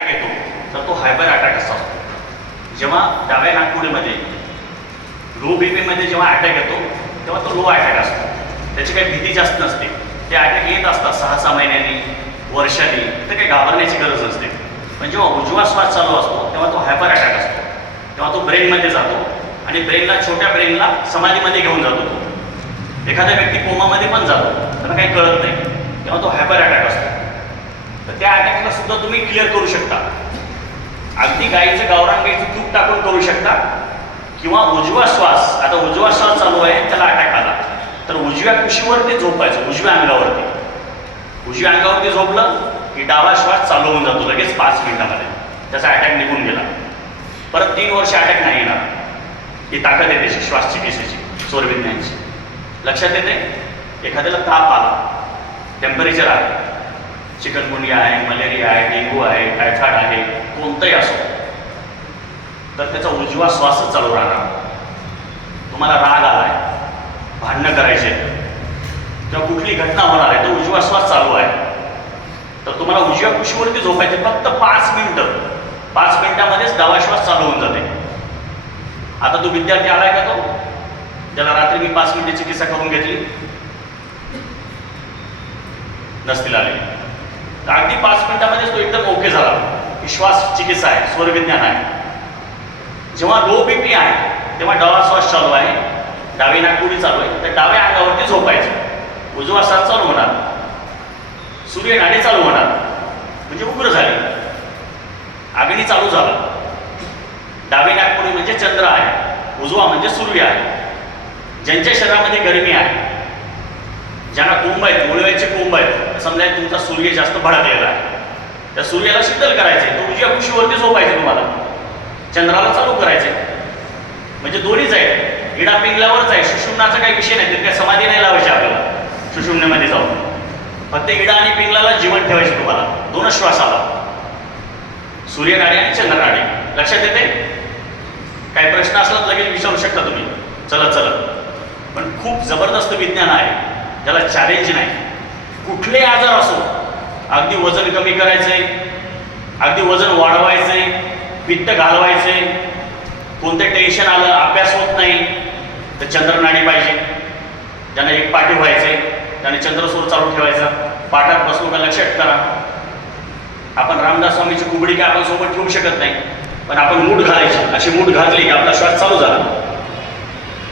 येतो तर तो हायपर अटॅक असा असतो. जेव्हा डाव्या नाकपुडीमध्ये लो बी पीमध्ये जेव्हा अटॅक येतो तेव्हा तो लो अटॅक असतो. त्याची काही भीती जास्त नसते. ते अटॅक येत असतात 6-6 महिन्यांनी, वर्षांनी, तर काही घाबरण्याची गरज नसते. पण जेव्हा उजवा श्वास चालू असतो तेव्हा तो हायपर अटॅक असतो. तेव्हा तो ब्रेनमध्ये जातो आणि ब्रेनला, छोट्या ब्रेनला समाधीमध्ये घेऊन जातो. तो एखादा व्यक्ती कोमामध्ये पण जातो, त्याला काही कळत नाही, तेव्हा तो हायपर अटॅक असतो. तर त्या अटॅकला सुद्धा तुम्ही क्लिअर करू शकता. अगदी गाईचं गावरान गाईचं तूप टाकून करू शकता. किंवा उजवा श्वास, आता उजवा श्वास चालू आहे, त्याला अटॅक आला तर उजव्या कुशीवरती झोपायचं, उजव्या अंगावरती. उजव्या अंगावरती झोपलं की डावा श्वास चालू होऊन जातो लगेच 5 मिनिटामध्ये. त्याचा अटॅक निघून गेला. परत 3 वर्ष अटॅक नाही येणार. ही ताकद आहे त्याची, श्वास चिकित्सेची, स्वरविज्ञानाची. लक्षात येते? एखाद्याला ताप आला, टेम्परेचर आहे, चिकनगुनिया आहे, मलेरिया आहे, डेंग्यू आहे, टायफॉइड आहे, कोणतंही असो, तर त्याचा उजवा श्वासच चालू राहणार. तुम्हाला राग आला आहे, भांडणं करायचे किंवा कुठली घटना होणार आहे, तो उजवा श्वास चालू आहे, तर तुम्हाला उजव्या कुशीवरती झोपायचे. फक्त 5 मिनिटं. 5 मिनिटामध्येच डावा श्वास चालू होऊन जाते. आता तो विद्यार्थी आलाय का, तो ज्याला रात्री मी 5 मिनिटं चिकित्सा करून घेतली, नसतील आले, तर अगदी 5 मिनिटामध्येच तो एकदम ओके झाला. ही श्वास चिकित्सा आहे, स्वरविज्ञान आहे. जेव्हा लो बीपी आहे तेव्हा डावा श्वास चालू आहे, डावी नाकपुडी चालू आहे, तर डाव्या अंगावरती झोपायचं. उजवा श्वास चालू होणार, सूर्य नाडी चालू होणार, म्हणजे उग्र झाली, अग्नी चालू झाला. डावी नाकपुडी म्हणजे चंद्र आहे, उजवा म्हणजे सूर्य आहे. ज्यांच्या शरीरामध्ये गरमी आहे, ज्यांना कुंभ आहेत, मुळव्याचे कुंभ आहेत, समजा तुमचा सूर्य जास्त भडकलेला आहे, त्या सूर्याला शीतल करायचे, तो उजव्या कुशीवरती झोपायचे. तुम्हाला चंद्राला चालू करायचे. म्हणजे दोन्हीच आहे. इडा पिंगल्यावरच आहे. सुषुम्नाचा काही विषय नाही, तिथे समाधी नाही लावायची आपल्याला सुषुम्नेमध्ये जाऊन. फक्त इडा आणि पिंगलाला जीवन ठेवायचे तुम्हाला. दोनच श्वासाला, सूर्यनाडी आणि चंद्रनाडी. लक्षात येते? काही प्रश्न असला तर लगेच विचारू शकता तुम्ही चलत. पण खूप जबरदस्त विज्ञान आहे, त्याला चॅलेंज नाही. कुठले आजार असो, अगदी वजन कमी करायचंय, अगदी वजन वाढवायचंय, पित्त घालवायचंय, कोणतं टेन्शन आलं, अभ्यास होत नाही, तर चंद्रनाडी पाहिजे. ज्यांना एक पाठी व्हायचंय त्याने चंद्रसूर चालू ठेवायचा. पाठात बसलो का लक्षात करा. आपण रामदास स्वामीची कुबडी काय आपण सोबत ठेवू शकत नाही, पण आपण मूठ घालायची. अशी मूठ घातली की आपला श्वास चालू झाला,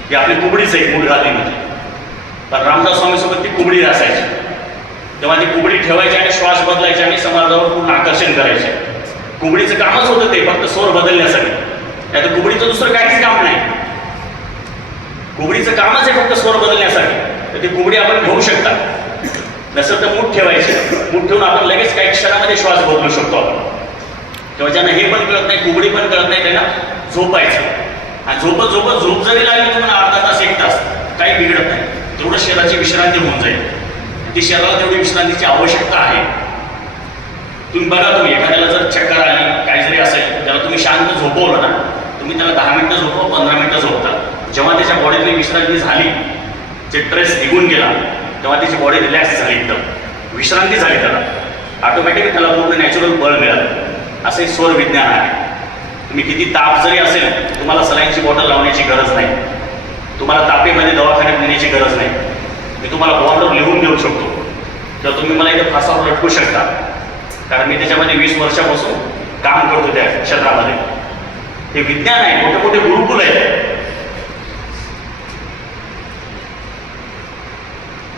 ही आपली कुबडीच आहे. मूठ घातली म्हणजे. पण रामदास स्वामी सोबत ती कुबडी असायची, तेव्हा ती कुबडी ठेवायची आणि श्वास बदलायचे आणि समाजावर पूर्ण आकर्षण करायचे. कुबडीचं कामच होतं ते, फक्त स्वर बदलण्यासाठी. त्यात कुबडीचं दुसरं काहीच काम नाही. कुबडीचं कामच आहे फक्त स्वर बदलण्यासाठी. तर ती कुबडी आपण घेऊ शकता. नसेल तर मूठ ठेवायची. मूठ ठेवून आपण लगेच काही क्षणामध्ये श्वास बदलू शकतो आपण. तेव्हा ज्यांना हे पण कळत नाही, कुबडी पण कळत नाही, त्यांना झोपायचं. आणि झोपत झोप जरी लागली तुम्हाला अर्धा तास 1 तास, काही बिघडत नाही. तेवढं शरीराची विश्रांती होऊन जाईल. ती शरीराला तेवढी विश्रांतीची आवश्यकता आहे. तुम्ही बघा, तुम्ही एखाद्याला जर चक्कर आली, काही जरी असेल, त्याला तुम्ही शांत झोपवलं ना, तुम्ही त्याला 10 मिनिटं झोपवा, 15 मिनिटं झोपता. जेव्हा त्याच्या बॉडीतली विश्रांती झाली, जे स्ट्रेस निघून गेला, तेव्हा त्याची बॉडी रिलॅक्स झाली, एकदम विश्रांती झाली. त्याला ऑटोमॅटिकली त्याला पूर्ण नॅचरल बळ मिळालं. असं एक स्वर विज्ञान आहे. तुम्ही किती ताप जरी असेल, तुम्हाला सलाईनची बॉटल लावण्याची गरज नाही. तुम्हाला तापेमध्ये दवाखान्यात नेण्याची गरज नाही. मी तुम्हाला बॉर्डर लिहून देऊ शकतो, किंवा तुम्ही मला इथे फासावर लटकू शकता, कारण मी त्याच्यामध्ये 20 वर्षापासून काम करतो त्या क्षेत्रामध्ये. हे विज्ञान आहे. मोठे मोठे गुरुकुल आहेत.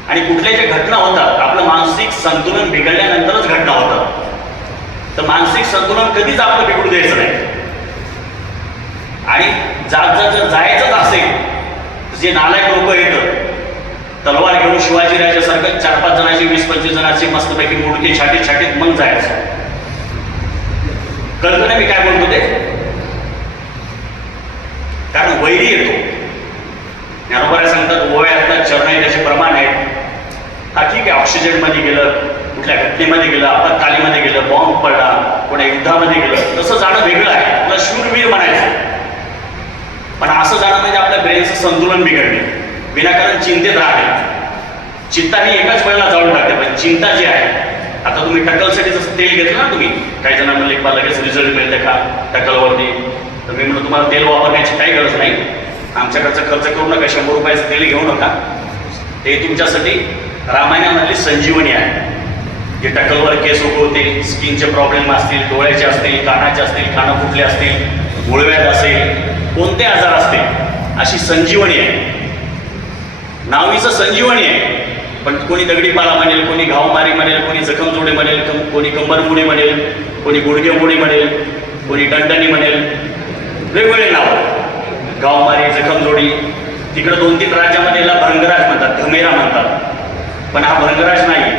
आणि कुठल्या ज्या घटना होतात, आपलं मानसिक संतुलन बिघडल्यानंतरच घटना होतात. तर मानसिक संतुलन कधीच आपलं बिघडू द्यायचं नाही. आणि जर जायचंच असेल, जे नालायक लोक येतं, तलवार घेऊन शिवाजीराजासारखं 4-5 जणांची, 20-25 जणांची मस्तपैकी मुडके छाटीत मग जायचं. कळतं ना मी काय बोलतो ते? कारण वैरी येतो. ज्ञानोबा सांगतात, ओव्यातलं चरण त्याचे प्रमाण आहेत. हा ठीक आहे, ऑक्सिजनमध्ये गेलं, कुठल्या घटनेमध्ये गेलं, आपत्कालीमध्ये गेलं, बॉम्ब पडला, कोणत्या युद्धामध्ये गेलं, तसं जाणं वेगळं आहे. आपलं शूरवीर म्हणायचं. पण असं जाणं म्हणजे आपल्या ब्रेनचं संतुलन बिघडणे, विनाकारण चिंतेत राहणे. चिंता ही एकाच वेळेला जाऊन टाकते, पण चिंता जी आहे आता तुम्ही टक्कलसाठी जसं तेल घेतलं ना तुम्ही, काही जण म्हणले मला लगेच रिझल्ट मिळते का टक्कलवरती, तर मी म्हणलं तुम्हाला तेल वापरण्याची काही गरज नाही, आमच्याकडचा खर्च करू नका, 100 रुपयाचं तेल घेऊ नका, ते तुमच्यासाठी रामायणामधली संजीवनी आहे. जे टक्कलवर केस उगवते, स्किनचे प्रॉब्लेम असतील, डोळ्याचे असतील, कानाचे असतील, कानं फुटले असतील, मुळव्याध असेल, कोणते आजार असतील, अशी संजीवनी आहे. नावीचं संजीवनी आहे. पण कोणी दगडीपाला म्हणेल, कोणी घावमारी म्हणेल, कोणी जखमजोडी म्हणेल, कोणी कंबरमुडी म्हणेल, कोणी गुडघेमुडी म्हणेल, कोणी दंडणी म्हणेल, वेगवेगळे नाव. गावमारी, जखमजोडी. तिकडं 2-3 राज्यामध्ये याला भृंगराज म्हणतात, घमेरा म्हणतात, पण हा भृंगराज नाही.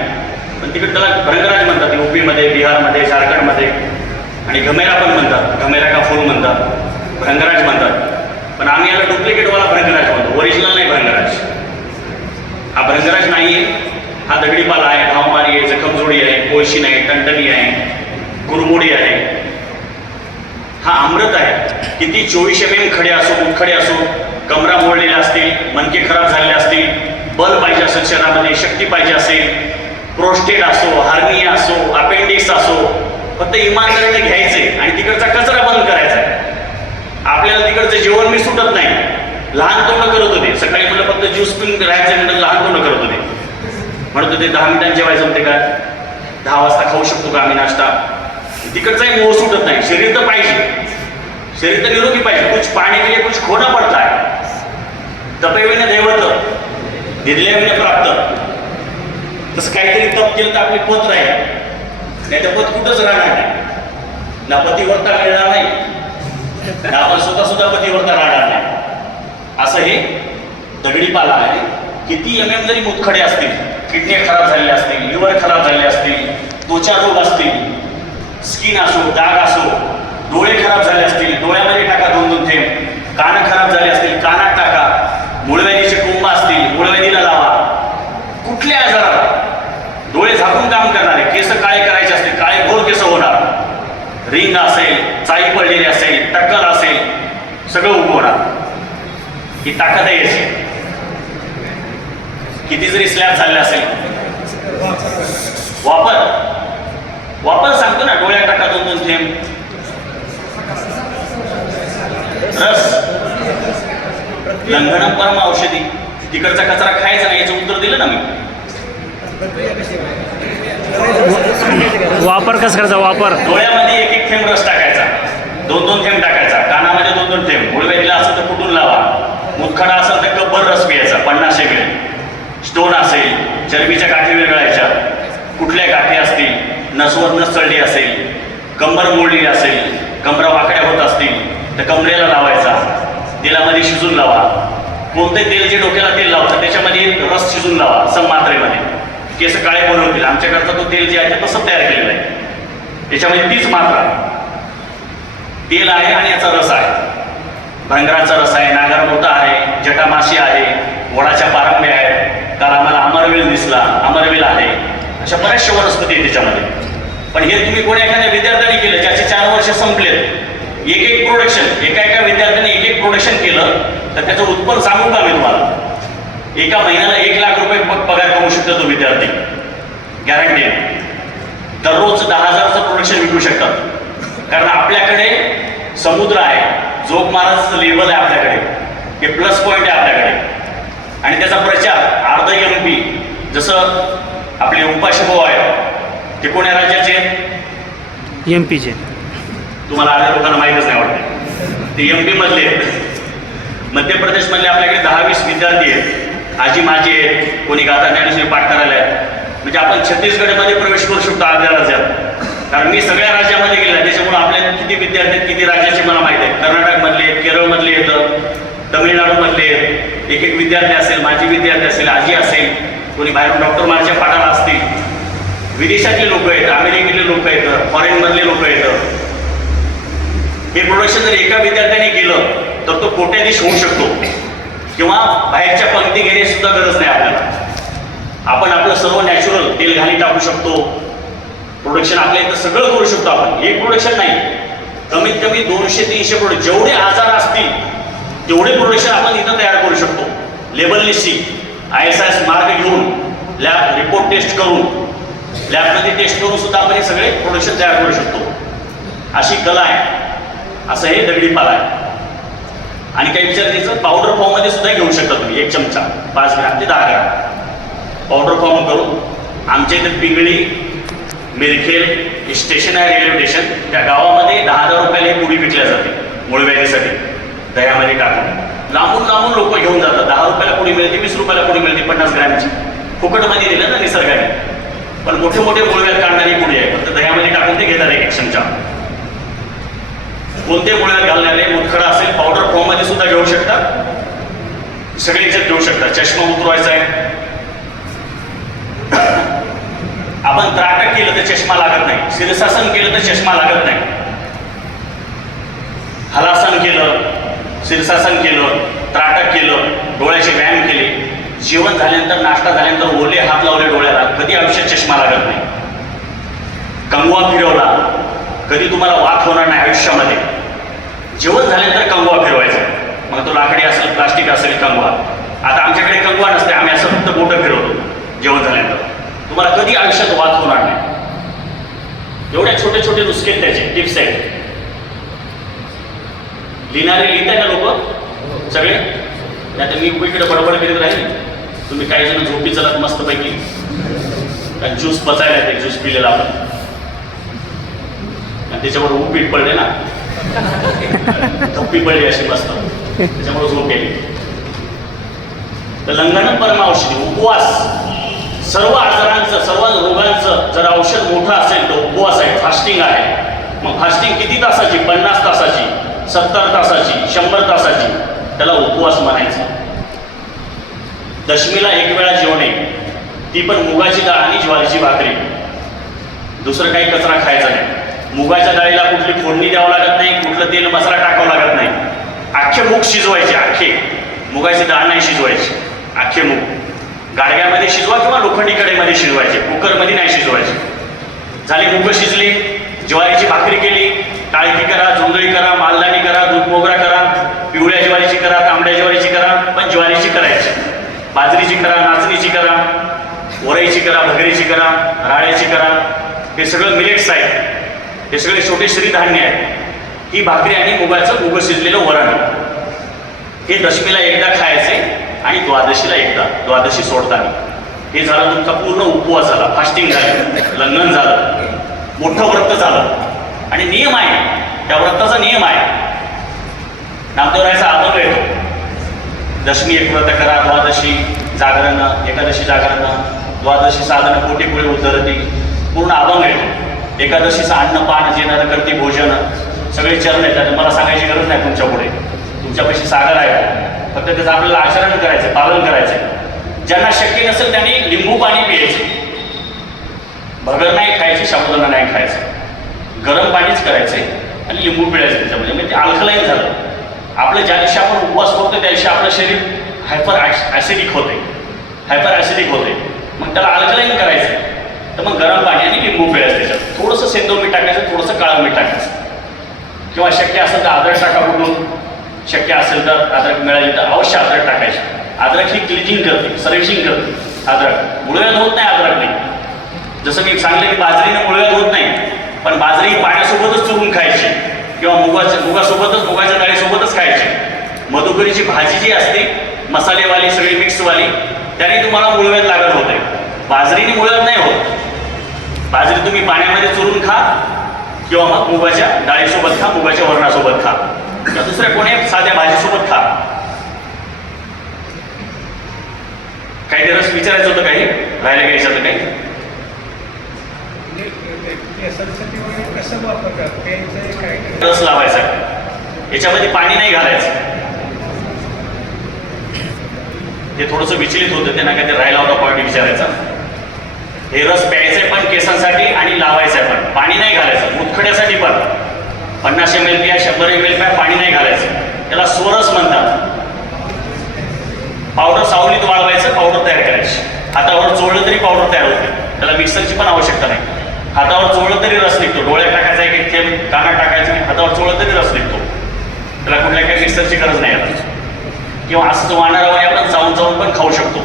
पण तिकडे त्याला भृंगराज म्हणतात, यूपीमध्ये, बिहारमध्ये, झारखंडमध्ये. आणि घमेरा पण म्हणतात, घमेरा का फूल म्हणतात, भृंगराज म्हणतात. पण आम्ही याला डुप्लिकेटवाला भृंगराज म्हणतो, ओरिजिनल नाही भृंगराज. हा भृंगराज नाही आहे, हा दगडीपाला आहे, घावमारी आहे, जखमजोडी आहे, कोळशीन आहे, टंटणी आहे, गुरमुडी आहे. हा अमृत आहे. किती 24 mm खडे असो, मुतखडे असो, कमरा मोडलेल्या असतील, मणके खराब झालेले असतील, बल पाहिजे असेल शरीरामध्ये, शक्ती पाहिजे असेल, प्रोस्टेट असो, हार्निया असो, अपेंडिक्स असो, फक्त इमानदारीने घ्यायचे आणि तिकडचा कचरा बंद करायचा. आपल्याला तिकडचं जेवण मी सुटत नाही. लहान तोंड करत होते, सकाळी मला फक्त ज्यूस पिऊन राहायचं म्हणून लहान तोंड करत होते. म्हणत होते 10 मिनिटांनी जेवायचं जमते का, 10 वाजता खाऊ शकतो का आम्ही नाश्ता. तिकडचाही मोह सुटत नाही. शरीर तर पाहिजे, शरीर तर निरोगी पाहिजे. कुछ पाणी के लिए कुछ खोना पडता है. तपेविने दैवत, दिदल्याविने प्राप्त. तसं काहीतरी तप केलं तर आपली पत राहील, नाही तर पत कुठंच राहणार नाही. ना पतिव्रता मिळणार नाही, ना आपण स्वतः पतिव्रता राहणार नाही. असं हे दगडीपाला आहे. किती MM जरी मुतखडे असतील, किडनी खराब झालेले असतील, लिव्हर खराब झालेले असतील, त्वचा रोग असतील, स्किन असो, डाग असो, डोळे खराब झाले असतील, डोळ्यामध्ये टाका 2-2 थेंब, कानं खराब झाले असतील, कानात टाका, मुळव्याधीचे कोंब असतील, मुळव्याधीला लावा. कुठल्या आजाराला डोळे झाकून काम करणारे, केस काळे करायचे असतील, काळे घोर केस होणार, रिंग असेल, चाई पडलेली असेल, टक्कल असेल, सगळं उगवणार. ही ताकद आहे याची. किती जरी स्लॅब झाले असेल, वापर सांगतो ना, डोळ्यात टाका 2-2 थेंब रस. लंघनम परम औषधी. तिकडचा कचरा खायचा नाही, याचं उत्तर दिलं ना मी. वापर कसं करायचा, वापर डोळ्यामध्ये 1-1 थेंब रस टाकायचा, 2-2 थेंब टाकायचा, कानामध्ये 2-2 थेंब, मुळव्याधीला असेल तर कुठून लावा, मुतखडा असेल तर कब्बर रस प्यायचा 50 ml. स्टोन असेल, चरबीच्या गाठी विरघळायच्या, कुठल्या गाठी असतील, नसवत नस चढली असेल, कंबर मोडली असेल, कमरा वाकड्या होत असतील तर कमरेला लावायचा, तेलामध्ये शिजून लावा. कोणते तेल जे डोक्याला तेल लावतात त्याच्यामध्ये रस शिजून लावा सम मात्रेमध्ये, केस काळे बनवतील. आमच्याकडचा तो तेल जे आहे ते तसं तयार केलेलं आहे. त्याच्यामध्ये तीच मात्रा तेल आहे आणि याचा रस आहे. भंगराचा रस आहे, नागरमोटा आहे, जटामाशी आहे, वडाच्या पारंब्या आहेत. काल आम्हाला अमरवेल दिसला, अमरवेल आहे. अशा बऱ्याचशा वनस्पती आहेत त्याच्यामध्ये. पण हे तुम्ही कोणी एखाद्या विद्यार्थ्याने केलं, ज्याचे 4 वर्ष संपलेत, एक प्रोडक्शन, एका विद्यार्थ्याने एक प्रोडक्शन केलं तर त्याचं उत्पन्न सांगू का मी तुम्हाला. एका महिन्याला 1 लाख रुपये पगार कमवू शकतो तो विद्यार्थी, गॅरंटी. दररोज 10,000चं प्रोडक्शन विकू शकतात. कारण आपल्याकडे समुद्र आहे, जोग महाराजचं लेबल आहे आपल्याकडे, हे प्लस पॉईंट आहे आपल्याकडे. आणि त्याचा प्रचार अर्ध MP, जसं आपले उपाशभाऊ आहेत ते कोण्या राज्याचे आहेत, MP चे. तुम्हाला अर्ध्या लोकांना माहीतच नाही वाटते, ते MP मधले आहेत. मध्य प्रदेशमधले आपल्याकडे 10-20 विद्यार्थी आहेत, आजी माझी आहेत, कोणी गाथा ज्ञानेश्वरी पाठ करायला आहेत. म्हणजे आपण छत्तीसगडमध्ये प्रवेश करू शकतो अर्ध्या राज्यात. कारण मी सगळ्या राज्यामध्ये गेला, त्याच्यामुळे आपल्याला किती विद्यार्थी आहेत, किती राज्याचे मला माहीत आहे. कर्नाटकमधले आहेत, केरळमधले येतं, तमिळनाडूमधले आहेत. एक विद्यार्थी असेल, माझी विद्यार्थी असेल, आजी असेल, कोणी बाहेरून डॉक्टर मारच्या पाठाला असतील. विदेशातले लोक आहेत, अमेरिकेतले लोक आहेत, फॉरेनमधले लोक आहेत. हे प्रोडक्शन जर एका विद्यार्थ्याने केलं तर तो कोट्याधीश होऊ शकतो. किंवा बाहेरच्या पंक्ती घेण्याची सुद्धा गरज नाही आपल्याला. आपण आपलं सर्व नॅचरल तेल घाणी टाकू शकतो. प्रोडक्शन आपल्या इथं सगळं करू शकतो आपण. एक प्रोडक्शन नाही, कमीत कमी 200-300 प्रोडक्ट. जेवढे आजार असतील तेवढे प्रोडक्शन आपण इथं तयार करू शकतो. लेबल निश्चित, ISIS मार्क घेऊन, लॅब रिपोर्ट टेस्ट करून लॅबमध्ये टेस्ट करून सुद्धा आपण हे सगळे प्रोडक्शन तयार करू शकतो. अशी कला आहे. असं हे दगडी पाला आहे. आणि काही विचारायचं पावडर फॉर्ममध्ये सुद्धा घेऊ शकता तुम्ही. 1 चमचा 5 ग्रॅम ते 10 ग्रॅम पावडर फॉर्म करून आमच्या इथे पिंगळी मिरखेल स्टेशन आहे रेल्वे स्टेशन, त्या गावामध्ये 10,000 रुपयाला ही पुडी विकल्या जाते मूळव्याधीसाठी दह्यामध्ये टाकून. लांबून लांबून लोक घेऊन जातात. 10 रुपयाला पुडी मिळते, 20 रुपयाला पुडी मिळते 50 ग्रॅमची. फुकटमध्ये दिलं ना निसर्गाने. पण मोठे मोठे मूळव्याध काढणारी पुडी आहे, फक्त दह्यामध्ये टाकून ते घेतात 1 चमचा. कोणते मूळव्याध घालणारे मुतखडा असेल पावडर फॉर्ममध्ये सुद्धा घेऊ शकतात. सगळे याच्यात घेऊ शकतात. चष्मा उतरवायचा आहे. आपण त्राटक केलं तर चष्मा लागत नाही, शीर्षासन केलं तर चष्मा लागत नाही, हलासन केलं, शीर्षासन केलं, त्राटक केलं, डोळ्याचे व्यायाम केले, जेवण झाल्यानंतर नाश्ता झाल्यानंतर ओले हात लावले डोळ्याला, कधी आयुष्यात चष्मा लागत नाही. कंगवा फिरवला, कधी तुम्हाला वात होणार नाही आयुष्यामध्ये. जेवण झाल्यानंतर कंगवा फिरवायचा, मग तो लाकडी असेल प्लास्टिक असेल कंगवा. आता आमच्याकडे कंगवा नसते, आम्ही असं फक्त बोटं फिरवतो जेवण झाल्यानंतर. तुम्हाला कधी आयुष्यात वाद होणार नाही. एवढ्या छोटे छोटे नुसके त्याचे टिप्स आहेत. लिहिणारे लिहित आहे ना लोक सगळे. नाही तर मी इकडे बडबड करीत राहील, तुम्ही काही जण झोपी चलत मस्तपैकी. ज्यूस पचायला येते, ज्यूस पिलेला आपण, आणि त्याच्यावर उपीट पडले ना, धप्पी पडली अशी मस्त, त्याच्यामुळे झोप गेली. तर लंघन परमावश्यक उपवास. सर्व आजारांचं सर्व रोगांचं जर औषध मोठं असेल तर उपवास आहे, फास्टिंग आहे. मग फास्टिंग किती तासाची? 50 तासाची, 70 तासाची, 100 तासाची, त्याला उपवास म्हणायचं. दशमीला 1 वेळा जेवणे, ती पण मुगाची डाळ आणि ज्वारीची भाकरी. दुसरं काही कचरा खायचा नाही. मुगाच्या डाळीला कुठली फोडणी द्यावं लागत नाही, कुठलं तेल मसाला टाकावं लागत नाही. अख्खे मूग शिजवायचे, अख्खे. मुगाची डाळ नाही शिजवायची, अख्खे मूग गाडग्यामध्ये शिजवा किंवा लोखंडी कढईमध्ये शिजवायचे, कुकरमध्ये नाही शिजवायचे. झाले मूग शिजले, ज्वारीची भाकरी केली, टाळकी करा, जोंधळी करा, मालदाणी करा, दूध मोगरा करा, पिवळ्या ज्वारीची करा, तांबड्या ज्वारीची करा, पण ज्वारीची करायची. बाजरीची करा, नाचणीची करा, वरईची करा, भगरीची करा, राळ्याची करा. हे सगळं मिलेट्स आहे. हे सगळे छोटे श्रीधान्य आहेत. ही भाकरी आणि मूग शिजलेलं वरण, हे दशमीला एकदा खायचे आणि द्वादशीला एकदा, द्वादशी सोडताना. हे झालं तुमचा पूर्ण उपवास झाला, फास्टिंग झालं, लंघन झालं, मोठं व्रत झालं. आणि नियम आहे, त्या व्रताचा नियम आहे. नामदेवरायाचा अभंग येतो, दशमी एक व्रत करा, द्वादशी जागरण, एकादशी जागरण, द्वादशी साधन कोटी पुळे उद्धरती. पूर्ण अभंग येतो. एकादशीचं अन्नपान जे नर करते भोजन, सगळे चरण येतात. मला सांगायची गरज नाही तुमच्या पुढे, तुमच्यापाशी सागर आहे. फक्त त्याचं आपल्याला आचरण करायचं, पालन करायचं. ज्यांना शक्य नसेल त्यांनी लिंबू पाणी प्यायचं, भगर नाही खायची, साबुदाणा नाही खायचं, गरम पाणीच करायचे आणि लिंबू पिळायचं त्याच्यामध्ये. म्हणजे ते अल्कलाईन झालं. आपलं ज्या दिवशी आपण उपवास करतो त्या दिवशी आपलं शरीर हायपर ॲसिडिक होते, मग त्याला अल्कलाईन करायचं. तर मग गरम पाणी आणि लिंबू पिळायचं, त्याच्यात थोडंसं सेंदव मीठ टाकायचं, थोडंसं काळं मीठ टाकायचं, किंवा शक्य असेल तर अद्रक टाका कुठून, शक्य असेल तर अद्रक मिळाली तर अवश्य अद्रक टाकायची. अद्रक ही क्लिजिंग करते, सर्व्हिसिंग करते. अद्रक मुळव्याध होत नाही अद्रकने. जसं मी सांगलं की बाजरीने मुळव्याध होत नाही, पण बाजरी पाण्यासोबतच चुरून खायची किंवा मुगाच्या डाळीसोबतच खायची. मधुकरीची भाजी जी असते मसालेवाली, सगळी मिक्सवाली, त्याने तुम्हाला मुळव्याध लागत होते. बाजरीने मुळव्याध नाही होत. बाजरी तुम्ही पाण्यामध्ये चुरून खा किंवा मग मुगाच्या डाळीसोबत खा, मुगाच्या वरणासोबत खा, किंवा दुसऱ्या कोणी साध्या भाजीसोबत खा. काही रस विचारायचं होतं, काही राहायला घ्यायचं होतं, काही रस लावायचा, याच्यामध्ये पाणी नाही घालायचं. ते थोडंसं विचलित होतं, त्यांना काय ते राहिला होता पॉईंट विचारायचा. हे रस प्यायचंय पण केसांसाठी आणि लावायचंय पण, पाणी नाही घालायचं. मुतखड्यासाठी पण 50 ml प्या, 100 ml प्या, पाणी नाही घालायचं. त्याला स्वरस म्हणतात. पावडर सावलीत वाळवायचं, पावडर तयार करायची. हातावर चोळलं तरी पावडर तयार होते, त्याला मिक्सरची पण आवश्यकता नाही. हातावर चोळलं तरी रस निघतो. डोळ्यात टाकायचा एक थेंब, कानात टाकायचं, हातावर चोळलं तरी रस निघतो. त्याला कुठल्या काही मिक्सरची गरज नाही आता. किंवा असंच वाणारावर आपण चावून चावून पण खाऊ शकतो,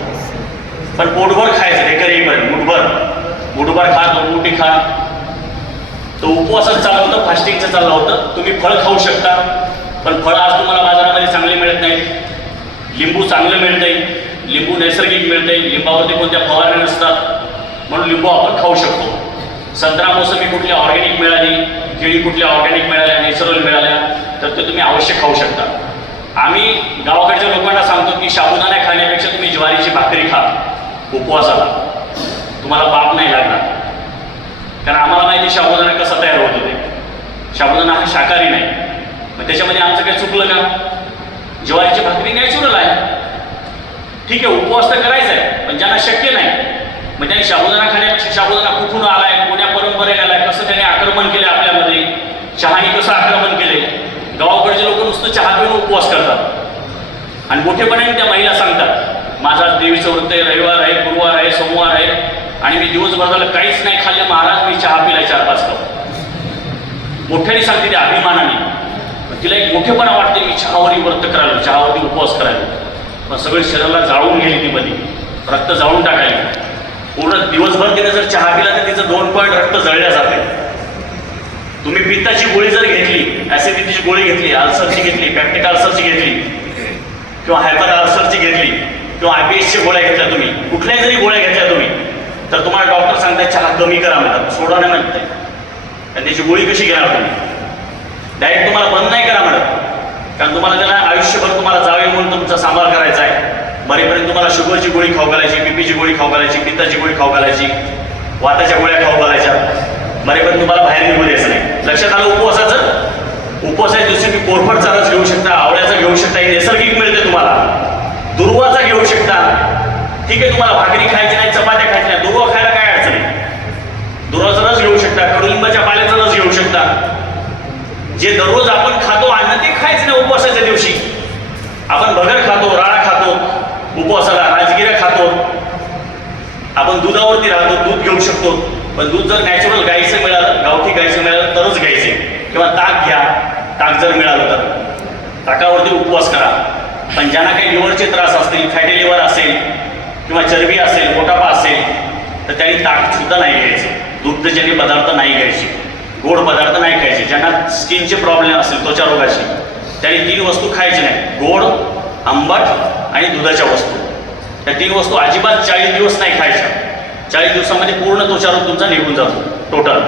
पण पोटभर खायचं. ढेकर येईपर्यंत मुठभर मुठभर खा, 2 मुठी खा. तो उपवासच चाललं होतं, फास्टिंगचं चाललं होतं. तुम्ही फळ खाऊ शकता, पण फळं आज तुम्हाला बाजारामध्ये चांगले मिळत नाहीत. लिंबू चांगलं मिळतंय, लिंबू नैसर्गिक मिळतंय, लिंबावरती कोणत्या फवारण्या नसतात, म्हणून लिंबू आपण खाऊ शकतो. संत्रा मोसंबी कुठली ऑर्गॅनिक मिळाली, केळी कुठल्या ऑर्गॅनिक मिळाल्या, नॅचरल मिळाल्या, तर ते तुम्ही अवश्य खाऊ शकता. आम्ही गावाकडच्या लोकांना सांगतो की साबुदाणा खाण्यापेक्षा तुम्ही ज्वारीची भाकरी खा उपवासाला, तुम्हाला पाप नाही लागणार. कारण आम्हाला माहिती साबुदाणा कसा तयार होत होते. साबुदाणा हा शाकाहारी नाही, मग त्याच्यामध्ये आमचं काही चुकलं का? ज्वारीची भाकरी नॅचरल आहे, ठीक आहे, उपवास तर करायचा आहे, पण ज्यांना शक्य नाही मग त्यांनी साबुदाणा खाण्यापेक्षा साबुदाणा कुठून आलाय, कोण्या परंपरेने आलाय, कसं त्याने आक्रमण केले आपल्यामध्ये, चहाने कसं आक्रमण केले. गावाकडचे लोक नुसतं चहा पिऊन उपवास करतात आणि मोठेपणाने त्या महिला सांगतात माझा देवीचं व्रत आहे, रविवार आहे, गुरुवार आहे, सोमवार आहे आणि मी दिवसभर झालं काहीच नाही खाल्लं महाराज, मी चहा पिलाय 4-5 कप. मोठ्याने सांगते त्या अभिमानाने. तिला एक मोठेपणा वाटते मी चहावरती व्रत करायला, चहावरती उपवास करायला. पण सगळं शरीराला जाळून गेली ती मध्ये, रक्त जाळून टाकायला. पूर्ण दिवसभर तिने जर चहा पिला तर तिचं 2 पॉईंट रक्त जळल्या जाते. तुम्ही पित्ताची गोळी जर घेतली, ॲसिडिटीची गोळी घेतली, अल्सरची घेतली, पॅक्टिक अल्सरची घेतली किंवा हायपर अल्सरची घेतली किंवा IBSच्या गोळ्या घेतल्या, तुम्ही कुठल्याही जरी गोळ्या घेतल्या तुम्ही, तर तुम्हाला डॉक्टर सांगतात चहा कमी करा म्हणतात, सोडा नाही म्हणते. आणि त्याची गोळी कशी घेणार तुम्ही? डायरेक्ट तुम्हाला बंद नाही करा म्हणत, कारण तुम्हाला त्याला आयुष्यभर तुम्हाला जावे म्हणून तुमचा सांभाळ करायचा आहे. मरेपर्यंत तुम्हाला शुगरची गोळी खाऊ घालायची, बीपीची गोळी खाऊ घालायची, पित्ताची गोळी खाऊ घालायची, वाताच्या गोळ्या खाऊ घालायच्या. मरेपर्यंत तुम्हाला बाहेर निघू द्यायचं नाही. लक्षात आलं उपवासाचं? उपवासाच्या दिवशी तुम्ही कोरफडचा रस घेऊ शकता, आवळ्याचा घेऊ शकता, हे नैसर्गिक मिळते तुम्हाला. दुर्वाचा घेऊ शकता, ठीक आहे. तुम्हाला भाकरी खायची नाही, चपात्या खायच्या नाही, दुर्वा खायला काय अडचण आहे. दुर्वाचा रस घेऊ शकता, कडुलिंबाच्या पाल्याचा रस घेऊ शकता. जे दररोज आपण खातो अन्न ते खायचं नाही उपवासाच्या दिवशी. आपण भगर खातो, राळा खातो उपवासाला, राजगिरा खातो, आपण दुधावरती राहतो, दूध घेऊ शकतो. पण दूध जर नॅचरल गाईचं मिळालं, गावठी गाईचं मिळालं तरच घ्यायचे. किंवा ताक घ्या, ताक जर मिळालं तर ताकावरती उपवास करा. पण ज्यांना काही लिव्हरचे त्रास असतील, फॅटी लिव्हर असेल किंवा चरबी असेल, मोटापा असेल, तर त्यांनी ताकसुद्धा नाही घ्यायचे, दुग्धजन्य पदार्थ नाही घ्यायचे, गोड पदार्थ नाही खायचे. ज्यांना स्किनचे प्रॉब्लेम असेल, त्वचा रोगाची, त्यांनी 3 वस्तू खायची नाही, गोड, आंबट आणि दुधाच्या वस्तू. त्या 3 वस्तू अजिबात 40 दिवस नाही खायच्या. 40 दिवसामध्ये पूर्ण त्वचा रोग तुमचा निघून जातो टोटल.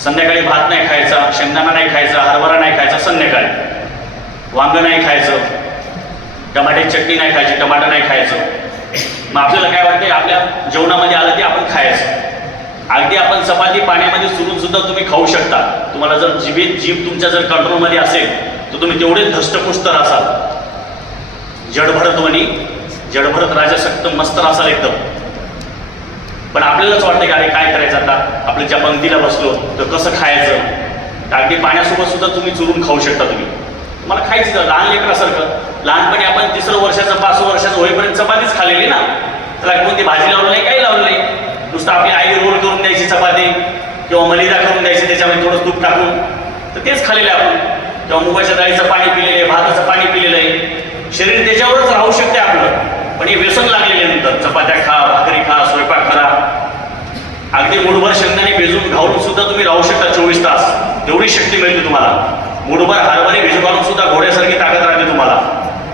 संध्याकाळी भात नाही खायचा, शेंगदाणा नाही खायचा, हरभरा नाही खायचा संध्याकाळी, वांगं नाही खायचं, टमाट्याची चटणी नाही खायची, टमाटर नाही खायचं. मग आपल्याला काय वाटतं आपल्या जेवणामध्ये आलं ते आपण खायचं. अगदी आपण चपाती पाण्यामध्ये चुरून सुद्धा तुम्ही खाऊ शकता. तुम्हाला जर जीभ तुमच्या जर कंट्रोलमध्ये असेल तर तुम्ही तेवढे धष्टपुष्ट असाल, जडभरत जडभरत राजसक्त मस्त असाल एकदम. पण आपल्यालाच वाटतं की अरे काय करायचं आता, आपल्या ज्या पंक्तीला बसलो तर कसं खायचं. अगदी पाण्यासोबत सुद्धा तुम्ही चुरून खाऊ शकता. तुम्हाला खायचं लहान लेकरासारखं. लहानपणी आपण 3 वर्षाचं 5 वर्षाचं होईपर्यंत चपातीच खाल्लेली ना, त्याला कोणती भाजी लावली नाही, काही लावलं नाही. नुसतं आपली आई रोल करून द्यायची चपाती किंवा मलिदा करून द्यायची, त्याच्यामध्ये थोडं तूप टाकून, तर तेच खाल्लेलं आपण. किंवा मुगाच्या डाळीचं पाणी पिलेलं आहे, भाताचं पाणी पिलेलं आहे. शरीर त्याच्यावरच राहू शकते आपलं. पण हे व्यसन लागलेले नंतर चपात्या खा, भाकरी खा, स्वयंपाक करा. अगदी मुठभर शेंगदाणे भिजून घालून सुद्धा तुम्ही राहू शकता 24 तास, तेवढी शक्ती मिळते तुम्हाला. मुठभर हरभरे भिजू घालून सुद्धा घोड्यासारखी ताकद राहते तुम्हाला.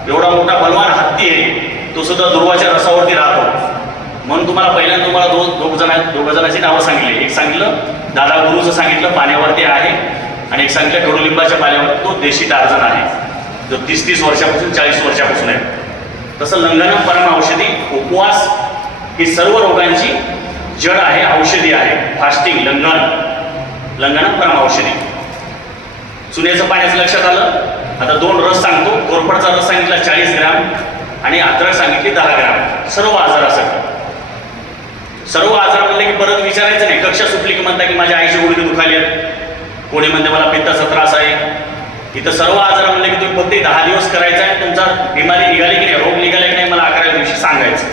एवढा मोठा बलवान हत्ती आहे, तो सुद्धा दुर्वाच्या रसावरती राहतो. म्हणून तुम्हाला पहिल्यांदा तुम्हाला दोघ जणांची नावं सांगितली. एक सांगितलं दादा गुरुचं सांगितलं पाण्यावरती आहे, आणि एक सांगितलं कडुलिंबाच्या पाल्यावर, तो देशी टार्झन आहे, जो 30 वर्षापासून 40 वर्षापासून आहे. तसं लंघनम परम औषधी, उपवास ही सर्व रोगांची जड आहे, औषधी आहे. फास्टिंग, लंघनम परम औषधी. चुन्याचं पाण्याचं लक्षात आलं. आता 2 रस सांगतो. कोरफडचा रस सांगितला 40 ग्राम आणि अद्रक सांगितली 10 ग्राम. सर्व आजारासाठी. सर्व आजार म्हणले की परत विचारायचं नाही. कक्षा सुटली की म्हणता की माझ्या आईची गुडघे दुखाली आहेत, कोणी म्हणते मला पित्ताचा त्रास आहे. इथं सर्व आजार म्हणले की तुम्ही फक्त 10 दिवस करायचा आहे. तुमचा बिमारी निघाली की नाही, रोग निघाले की नाही, मला 11व्या दिवशी सांगायचं.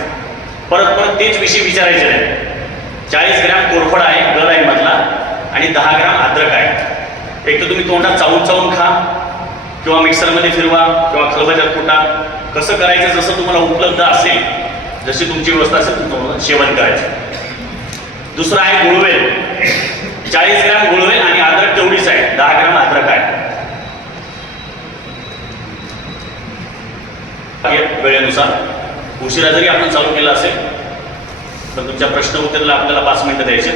परत तेच विषय विचारायचे नाही. 40 ग्राम कोरफड आहे, गल आहे मधला, आणि 10 ग्राम अद्रक आहे. एक तर तुम्ही तोंडात चावून खा किंवा मिक्सरमध्ये फिरवा किंवा खलबत्यात कुटा. कसं करायचं जसं तुम्हाला उपलब्ध असेल, जशी तुमची व्यवस्था असेल तुम्हाला सेवन करायचं. दुसरं आहे गुळवेल, 40 ग्रॅम गुळवेल आणि अद्रक तेवढीच आहे, 10 ग्रॅम अद्रक आहे. वेळेनुसार उशिरा जरी आपण चालू केलं असेल तर तुमच्या प्रश्न उत्तराला आपल्याला 5 मिनिटं द्यायचे.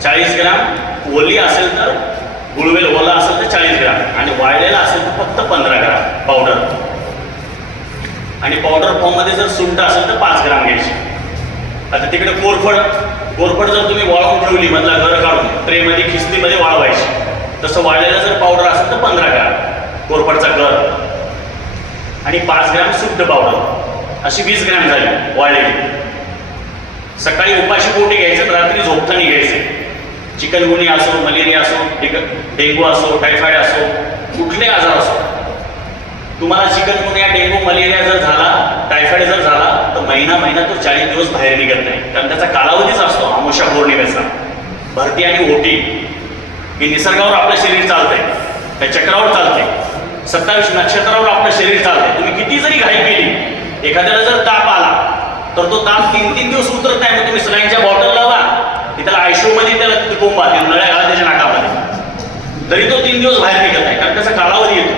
40 ग्रॅम ओली असेल तर गुळवेल ओला असेल तर 40 ग्रॅम आणि वाळलेला असेल तर फक्त 15 ग्रॅम पावडर. आणि पावडर फॉर्ममध्ये जर सुंठ असेल तर 5 ग्रॅम घ्यायची. आता तिकडे कोरफड जर तुम्ही वाळवून ठेवली मधला गर काढून ट्रेमध्ये खिस्तीमध्ये वाळवायची, तसं वाळलेलं जर पावडर असेल तर 15 ग्रॅम कोरफडचा गर आणि 5 ग्रॅम सुंठ पावडर, अशी 20 ग्रॅम झाली वाळलेली. सकाळी उपाशी पोटी घ्यायचं, रात्री झोपताना घ्यायचे. चिकनगुनिया असो, मलेरिया असो, डेंगू असो, टायफॉइड असो, कुठले आजार असो, तुम्हाला चिकनगुनिया, डेंगू, मलेरिया जर झाला, टायफॉइड जर झाला तर महिना तो 40 दिवस बाहेर निघत नाही. कारण त्याचा कालावधीच असतो अमावस्या पौर्णिमेचा. भरती आणि ओटी हे निसर्गावर आपलं शरीर चालतंय, त्या चक्रावर चालतंय. 27 नक्षत्रावर आपलं शरीर चालतंय. तुम्ही किती जरी घाई केली, एखाद्याला जर ताप आला तर तो ताप 3 दिवस उतरत नाही. मग तुम्ही सलाईनच्या बॉटल लावा, त्याला आयसीयू मध्ये त्याला कोंबा नळ्या घाला त्याच्या नाकामध्ये, तरी तो 3 दिवस बाहेर निघत नाही, कारण त्याचा कालावधी येतो.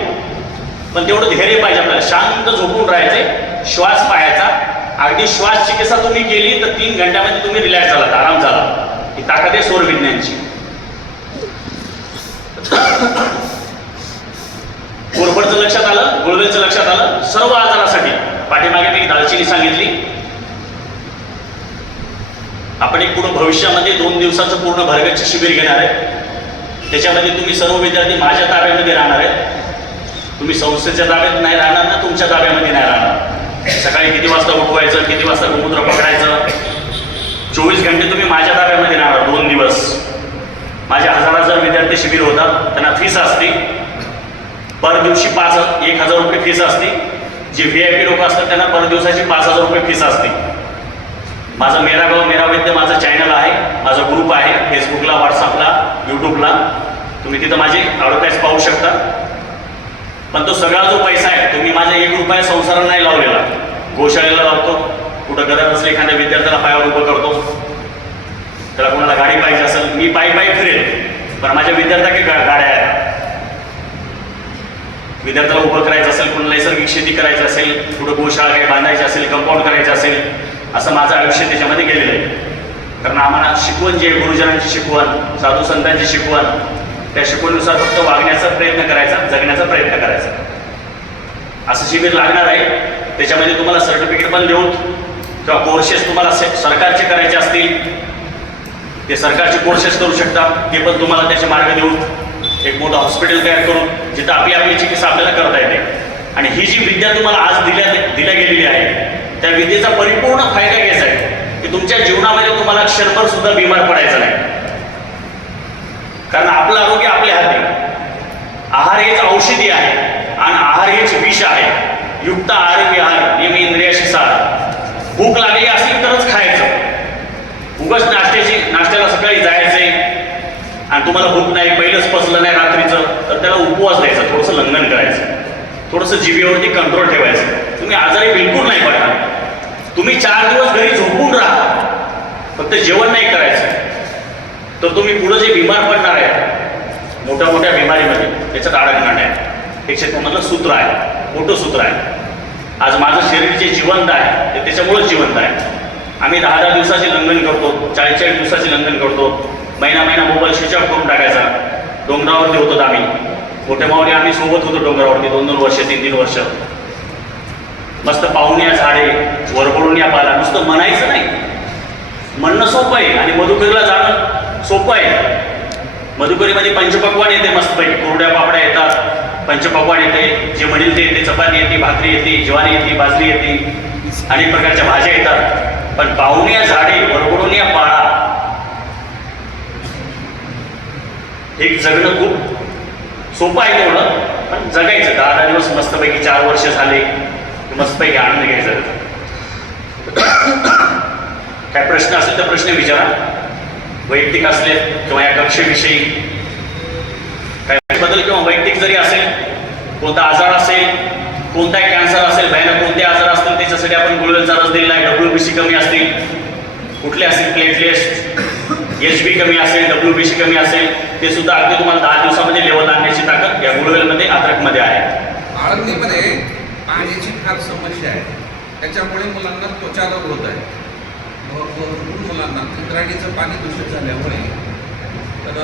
पण तेवढं धैर्य पाहिजे आपल्याला. शांत झोपून राहायचे, श्वास पाहायचा. अगदी श्वास चिकित्सा तुम्ही केली तर 3 घंट्यामध्ये तुम्ही रिलॅक्स झाला, आराम झाला. ही ताकद आहे सौर विज्ञानची. कोरफडचं लक्षात आलं, गुळवेलचं लक्षात आलं. सर्व आजारासाठी पाठीमागे मी दालचिनी सांगितली. आपण एक पुढे भविष्यामध्ये 2 दिवसाचं पूर्ण भरगच्च शिबिर घेणार आहे. त्याच्यामध्ये तुम्ही सर्व विद्यार्थी माझ्या ताब्यामध्ये राहणार आहेत. तुम्ही संस्थेच्या ताब्यात नाही राहणार ना, तुमच्या ताब्यामध्ये नाही राहणार. सकाळी किती वाजता उठवायचं, किती वाजता गोमूत्र पकडायचं, 24 घंटे तुम्ही माझ्या ताब्यामध्ये राहणार 2 दिवस. माझ्या 1000 विद्यार्थी शिबिर होतात, त्यांना फीस असते. पर दिवशी 1,000 रुपये फीस असते. जे VIP लोक असतात त्यांना पर दिवसाची 5,000 रुपये फीस असते. माझं मेरा गाव मेरा वैद्य माझं चॅनल आहे, माझा ग्रुप आहे फेसबुकला, व्हॉट्सअपला, यूट्यूबला. तुम्ही तिथं माझे ॲडव्हर्टाईज पाहू शकता. पण तो सगळा जो पैसा आहे तुम्ही माझ्या 1 रुपया संसाराला नाही लावलेला. गोशाळेला लावतो, कुठं गरज असले एखाद्या विद्यार्थ्याला पायावर उभं करतो, त्याला कोणाला गाडी पाहिजे असेल, मी पायी फिरेल, पण माझ्या विद्यार्थ्याकडे गाड्या आहेत. विद्यार्थ्याला उभं करायचं असेल, कोणाला नैसर्गिक शेती करायची असेल, कुठं गोशाळा काही बांधायची असेल, कंपाऊंड करायचं असेल, असं माझं आयुष्य त्याच्यामध्ये गेलेलं आहे. कारण आम्हाला शिकवण जी आहे, गुरुजनांची शिकवण, साधू संतांची शिकवण, त्या शिकवणीनुसार फक्त वागण्याचा प्रयत्न करायचा, जगण्याचा प्रयत्न करायचा. असं शिबिर लागणार आहे. त्याच्यामध्ये तुम्हाला सर्टिफिकेट पण देऊन किंवा कोर्सेस तुम्हाला सरकारचे करायचे असतील ते सरकारचे कोर्सेस करू शकता. ते पण तुम्हाला त्याचे मार्ग देऊन एक मोठं हॉस्पिटल तयार करून जिथं आपली चिकित्सा आपल्याला करता येते. आणि ही जी विद्या तुम्हाला आज दिल्या गेलेली आहे, त्या विद्येचा परिपूर्ण फायदा घ्यायचा आहे की तुमच्या जीवनामध्ये तुम्हाला क्षणभर सुद्धा बिमार पडायचं नाही. कारण आपलं आरोग्य आपल्या हाती. आहार हेच औषधी आहे आणि आहार हेच विष आहे. युक्त आहार विहार नियम इंद्रियाशी सार. भूक लागली असेल तरच खायचं. उगाच नाश्त्याला सकाळी जायचंय आणि तुम्हाला भूक नाही, पहिलंच पचलं नाही रात्रीचं, तर त्याला उपवास द्यायचा, थोडंसं लंघन करायचं, थोडंसं जिभेवरती कंट्रोल ठेवायचं. तुम्ही आजारी बिलकुल नाही पडणार. तुम्ही 4 दिवस घरी झोपून राहा, फक्त जेवण नाही करायचं, तर तुम्ही पुढे जे बिमार पडणार आहे मोठ्या बिमारीमध्ये त्याच्यात अडकणार नाही. हे क्षेत्रामधलं सूत्र आहे, मोठं सूत्र आहे. आज माझं शरीर जे जिवंत आहे ते त्याच्यामुळेच जिवंत आहे. आम्ही 10-10 दिवसाचे लंघन करतो, 40-40 दिवसाचे लंघन करतो. महिना मोबाईल स्विच ऑफ करून टाकायचा. डोंगरावरती होतो आम्ही, मोठ्या माऊली आम्ही सोबत होतो डोंगरावरती 2-2 वर्ष 3-3 वर्ष. मस्त पाहुण्या झाडे, वरबडून या पाला. नुसतं म्हणायचं नाही, म्हणणं सोपं आहे आणि मधुकरीला जाणं सोपं आहे. मधुकरीमध्ये पंचपक्वान येते, मस्तपैकी कोरड्या पापड्या येतात, पंचपक्वान येते, जे म्हणेल ते येते, चपाती येते, भाकरी येते, ज्वारी येते, बाजरी येते, अनेक प्रकारच्या भाज्या येतात. पण पाहुण्या झाडे, वरबडून या पाळा, हे जगणं खूप सोपं आहे तेवढं, पण जगायचं. 10-10 दिवस मस्तपैकी 4 वर्ष झाले, मस्तपैकी आनंद घ्यायचा. काय प्रश्न असेल तर प्रश्न विचारा, वैयक्तिक असले किंवा या कक्षेविषयी काय बदल किंवा वैयक्तिक जरी असेल, कोणता आजार असेल, कोणताही कॅन्सर असेल, भयानक कोणते आजार असतील त्याच्या त्याच्यासाठी आपण गुळवेलचा रस दिलेला आहे. WBC कमी असतील, कुठले असतील प्लेटलेट्स, HB कमी असेल, WBC कमी असेल, ते सुद्धा अगदी तुम्हाला 10 दिवसामध्ये लेवल आणण्याची ताकद या गुळवेलमध्ये, अद्रकमध्ये आहे. आळंदीमध्ये पाण्याची फार समस्या आहे, त्याच्यामुळे मुलांना त्वचा रोग होत आहे. भरपूर मुलांना इंद्रायणीचं पाणी दूषित झाल्यामुळे, तर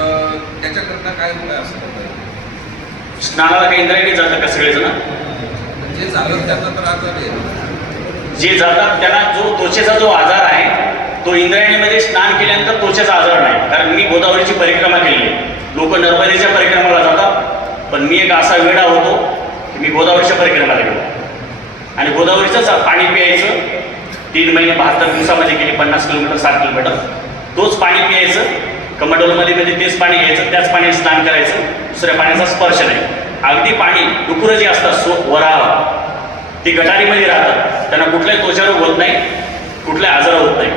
त्याच्याकरता काय उपाय असतो? स्नानाला काही इंद्रायणी जातं का सगळेजण? जे झालं त्यांना तर आजार आहे. जे जातात त्यांना जो त्वचेचा जो आजार आहे तो इंद्रायणीमध्ये स्नान केल्यानंतर त्वचेचा आजार नाही. कारण मी गोदावरीची परिक्रमा केली, लोक नर्मदेच्या परिक्रमाला जातात, पण मी एक असा वेडा होतो की मी गोदावरीच्या परिक्रमाला गेलो आणि गोदावरीचंच पाणी प्यायचं. 3 महिने 72 दिवसामध्ये गेले, 50 किलोमीटर 60 किलोमीटर, तोच पाणी प्यायचं. कमंडोलमध्ये तेच पाणी घ्यायचं, त्याच पाण्याने स्नान करायचं, दुसऱ्या पाण्याचा स्पर्श नाही. अगदी पाणी डुकरं जे असतात वराह, ती गटारीमध्ये राहतात, त्यांना कुठलाही त्वचारोग होत नाही, कुठलाही आजार होत नाही.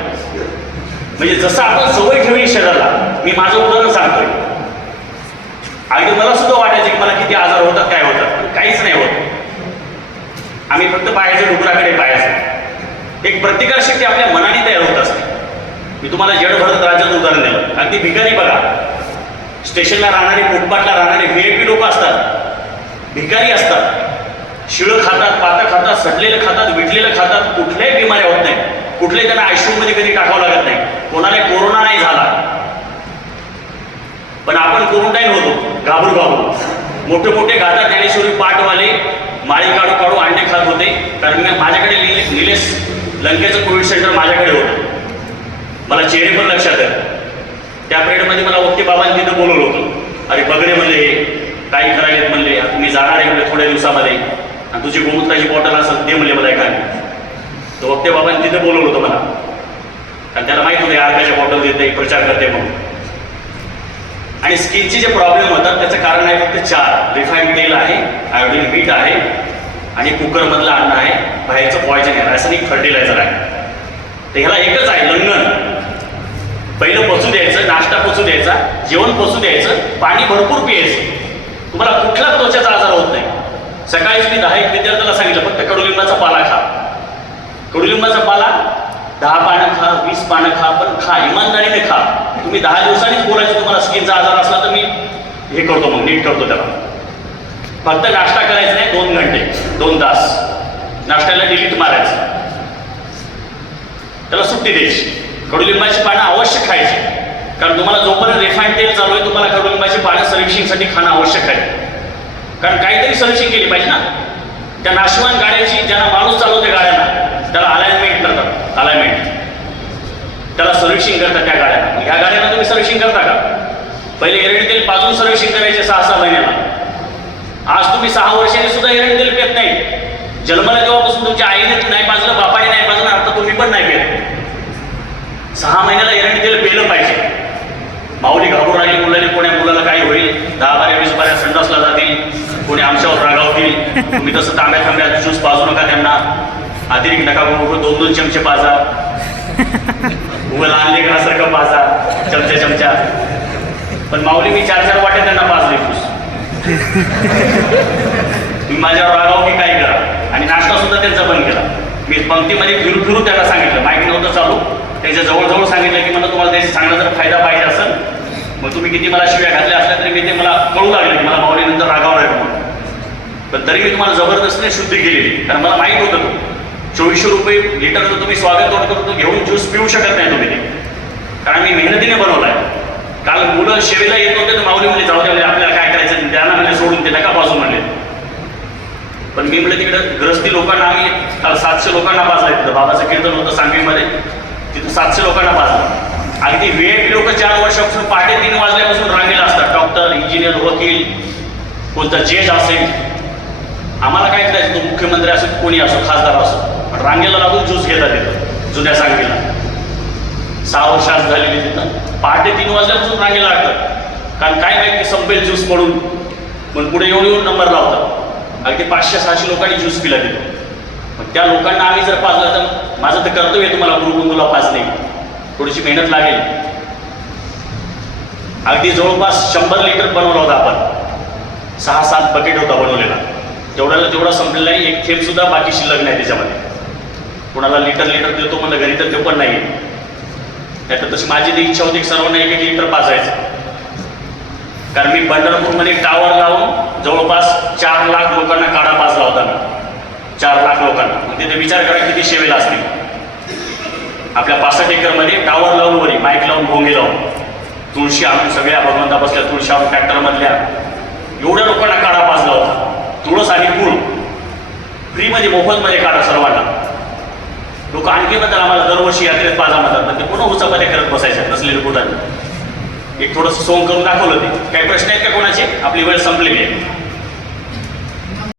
म्हणजे जसं आपण सवय ठेवली शरीराला, मी माझं उदाहरण सांगतोय. अगदी मला सुद्धा वाटायचं की मला किती आजार होतात, काय होतात, पण काहीच नाही होत. आम्ही फक्त पायाचं डुकराकडे पाहायचं. एक प्रतिकारशक्ती आपल्या मनाने तयार होत असते. मी तुम्हाला जड भरत राज्यात उदाहरण दिलं. अगदी भिकारी बघा, स्टेशनला राहणारे, फुटपाथला राहणारे VIP लोक असतात, भिकारी असतात, शिळं खातात, पातं खातात, सडलेलं खातात, विटलेलं खातात, कुठल्याही बिमाऱ्या होत नाही, कुठल्याही त्यांना ICU मध्ये कधी टाकावं लागत नाही, कोणाला कोरोना नाही झाला. पण आपण क्वारंटाईन होतो घाबरू. मोठे मोठे गाथा ज्ञानेश्वरी पाठवाले माळी काढू काढू अंडे खात होते. कारण माझ्याकडे निलेश लंकेचं कोविड सेंटर माझ्याकडे होतं. मला चेहरे पण लक्षात आहे. त्या पिरियडमध्ये मला वक्ते बाबांनी तिथं बोलवलं होतं. अरे बगडे म्हणले, काही करायलेत म्हणले, मी जाणार आहे म्हणले थोड्या दिवसामध्ये, आणि तुझी गोमूत्राची बॉटल असं दे म्हणले मला एखादी. तर वक्ते बाबांनी तिथं बोलवलं होतं मला, कारण त्याला माहीत होतं अर्ध्याच्या बॉटल देते, प्रचार करते म्हणून. आणि स्किनचे जे प्रॉब्लेम होतात त्याचं कारण आहे फक्त 4. रिफाईंड तेल आहे, आयोडीन मीठ आहे, आणि कुकरमधलं अन्न आहे, बाहेरचं पॉयझन आहे, रासायनिक फर्टिलायझर आहे. तर ह्याला एकच आहे लंघन. पहिलं पचू द्यायचं, नाश्ता पचू द्यायचा, जेवण पचू द्यायचं, पाणी भरपूर पियायचं, तुम्हाला कुठलाच त्वचेचा आजार होत नाही. सकाळीच मी 10 विद्यार्थ्याला सांगितलं फक्त कडुलिंबाचा पाला खा. कडुलिंबाचा पाला 10 पानं खा, 20 पानं खा, पण खा, इमानदारीने खा. तुम्ही 10 दिवसांनीच बोलायचं तुम्हाला स्किनचा आजार असला तर मी हे करतो, मग नीट करतो त्याला. फक्त नाश्ता करायचा नाही 2 घंटे 2 तास, नाश्त्याला डिलीट मारायचं, त्याला सुट्टी द्यायची. कडुलिंबाची पानं अवश्य खायची, कारण तुम्हाला जोपर्यंत रिफाईंड तेल चालू आहे तुम्हाला कडुलिंबाची पानं सर्व्हिसिंगसाठी खाणं आवश्यक आहे. कारण काहीतरी सर्व्हिसिंग केली पाहिजे ना. त्या नाशवान गाड्याची, ज्यांना माणूस चालवते गाड्यांना, त्याला अलाइनमेंट करतात, अलाइनमेंट, त्याला सर्व्हिसिंग करतात त्या गाड्यांना. ह्या गाड्यांना तुम्ही सर्व्हिसिंग करता का? पहिले एरंडी तेल पाजून सर्व्हिसिंग करायचे 6-6 महिन्याला. आज तुम्ही 6 वर्षांनी सुद्धा एरंडी तेल पेत नाही. जन्माला जेव्हापासून तुमच्या आईने नाही पाजलं, बापाने नाही पाजलं, आता तुम्ही पण नाही पेत. 6 महिन्याला एरंडी तेल पेलं पाहिजे. माऊली घाबरून राहिली, मुलाने कोण्या मुलाला काय होईल, 10-12-20 बाऱ्या संडासला जातील, कोणी आमच्यावर रागावतील, तुम्ही तसं तांब्या ज्यूस पाजू नका त्यांना, अतिरिक्त नका उभं 2-2 चमचे पाजा, उभं लहान लेकरासारखं पाजा चमच्या. पण माऊली मी 4-4 वाट्या त्यांना पाजले ज्यूस. तुम्ही माझ्यावर रागाव की काय करा. आणि नाश्ता सुद्धा त्यांचा बंद केला. मी पंक्तीमध्ये फिरू त्यांना सांगितलं, माईक नव्हतं चालू, त्याच्या जवळजवळ सांगितलं की मला तुम्हाला त्याची चांगला जर फायदा पाहिजे असेल, मग तुम्ही किती मला शिव्या घातल्या असल्या तरी मी ते मला कळू लागले की मला माऊली नंतर रागावणार आहे म्हणून. पण तरी मी तुम्हाला जबरदस्तीने शुद्धी केलेली, कारण मला माहीत होतं तो 2400 रुपये लिटरचं तुम्ही स्वागत करतो घेऊन ज्यूस पिऊ शकत नाही तुम्ही ते, कारण मी मेहनतीने बनवला आहे. काल मुलं शेवेला येत होते तर माऊली म्हणजे जाऊ द्या, आपल्याला काय करायचं त्यांना म्हणजे सोडून ते नका पाजून म्हणले. पण मी म्हणलं तिकडं ग्रस्ती लोकांना आम्ही काल 700 लोकांना पाजलाय. तिथं बाबाचं कीर्तन होतं सांगलीमध्ये, तिथं 700 लोकांना पाजलं. अगदी VIP लोक 4 वर्षापासून पहाटे 3 वाजल्यापासून रांगेला असतात. डॉक्टर, इंजिनियर, वकील, कोणता जज असेल, आम्हाला काय करायचं, तो मुख्यमंत्री असो, कोणी असो, खासदार असो, पण रांगेला लागून ज्यूस घेतात तिथं जुन्या सांगलीला. 6 वर्ष आज झालेली तिथं पहाटे 3 वाजल्यापासून रांगेला लागतात. कारण काय माहिती संपेल ज्यूस म्हणून, पण पुढे येऊन नंबर लावतात. अगदी 500-600 लोकांनी ज्यूस पिला तिथं. मग त्या लोकांना आम्ही जर पाजलं तर माझं तर कर्तव्य आहे तुम्हाला गुरुबंधूला पाजणे, थोडीशी मेहनत लागेल. अगदी जवळपास 100 लिटर बनवला होता आपण, 6-7 बकेट होता बनवलेला. तेवढा संपलेला आहे, एक थेंब सुद्धा बाकी शिल्लक नाही त्याच्यामध्ये. कुणाला लिटर देतो म्हणलं घरी, तर ते पण नाही. त्यात तशी माझी ती इच्छा होती की सर्वांना 1-1 लिटर पाजायचं. कारण मी पंढरपूरमध्ये टावर लावून जवळपास 4 लाख लोकांना काढा पाजला होता मी. 4 लाख लोकांना. मग तिथे विचार करा किती शेवेला असतील. आपल्या 65 एकरमध्ये टावर लावून वरी माईक लावून भोंगे लावून तुळशी आणून सगळ्या भगवंता बसल्या तुळशी आणून ट्रॅक्टरमधल्या एवढ्या लोकांना काढा पाजला होता. तुळस आणि गुळ फ्रीमध्ये मोफतमध्ये काढा सर्वांना. लोक आणखी म्हणतात आम्हाला दरवर्षी यात्रेत पाजा म्हणतात, पण ते पुन्हा उचापत्या करत बसायच्या नसलेल्या कुठाने. एक थोडंसं सोंग करून दाखवलं ते. काही प्रश्न आहेत का कोणाचे? आपली वेळ संपलेली आहे.